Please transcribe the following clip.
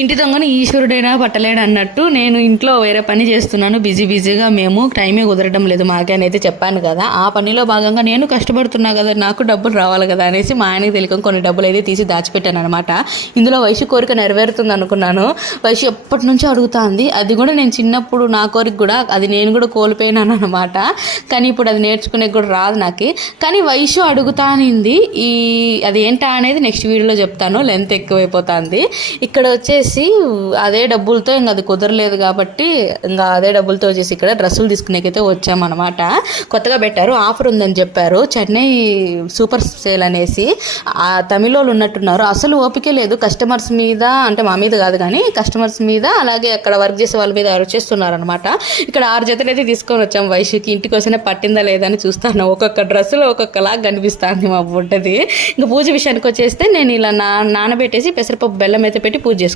ఇంటి దొంగను ఈశ్వరుడైనా పట్టలేడు అన్నట్టు నేను ఇంట్లో వేరే పని చేస్తున్నాను, బిజీగా మేము టైమే కుదరడం లేదు మాకే అని అయితే చెప్పాను కదా. ఆ పనిలో భాగంగా నేను కష్టపడుతున్నా కదా, నాకు డబ్బులు రావాలి కదా అనేసి మా ఆయనకి తెలియక కొన్ని డబ్బులు అయితే తీసి దాచిపెట్టాను అనమాట. ఇందులో వయసు కోరిక నెరవేరుతుంది అనుకున్నాను. వయసు ఎప్పటి నుంచో అడుగుతుంది, అది కూడా నేను చిన్నప్పుడు నా కోరిక కూడా అది నేను కూడా కోల్పోయినాను అనమాట. కానీ ఇప్పుడు అది నేర్చుకునే కూడా రాదు నాకు. కానీ వయసు అడుగుతానింది, అది ఏంటా అనేది నెక్స్ట్ వీడియోలో చెప్తాను, లెంత్ ఎక్కువైపోతుంది. ఇక్కడ వచ్చేసి అదే డబ్బులతో ఇంకా అది కుదరలేదు కాబట్టి ఇంకా అదే డబ్బులతో వచ్చేసి ఇక్కడ డ్రెస్సులు తీసుకునేకైతే వచ్చామన్నమాట. కొత్తగా పెట్టారు, ఆఫర్ ఉందని చెప్పారు, చెన్నై సూపర్ సేల్ అనేసి. ఆ తమిళ వాళ్ళు ఉన్నట్టున్నారు, అసలు ఓపికే లేదు కస్టమర్స్ మీద, అంటే మా మీద కాదు కానీ కస్టమర్స్ మీద, అలాగే అక్కడ వర్క్ చేసే వాళ్ళ మీద చేస్తున్నారు అనమాట. ఇక్కడ 6 జతలు అయితే తీసుకొని వచ్చాం వయసుకి. ఇంటికి వస్తేనే పట్టిందా లేదా అని చూస్తాను, ఒక్కొక్క డ్రెస్సులో ఒక్కొక్కలాగా కనిపిస్తుంది మా బుడ్డది. ఇంకా పూజ విషయానికి వచ్చేస్తే నేను ఇలా నానబెట్టేసి పెసరపప్పు బెల్లం అయితే పెట్టి పూజ చేసుకున్నాను.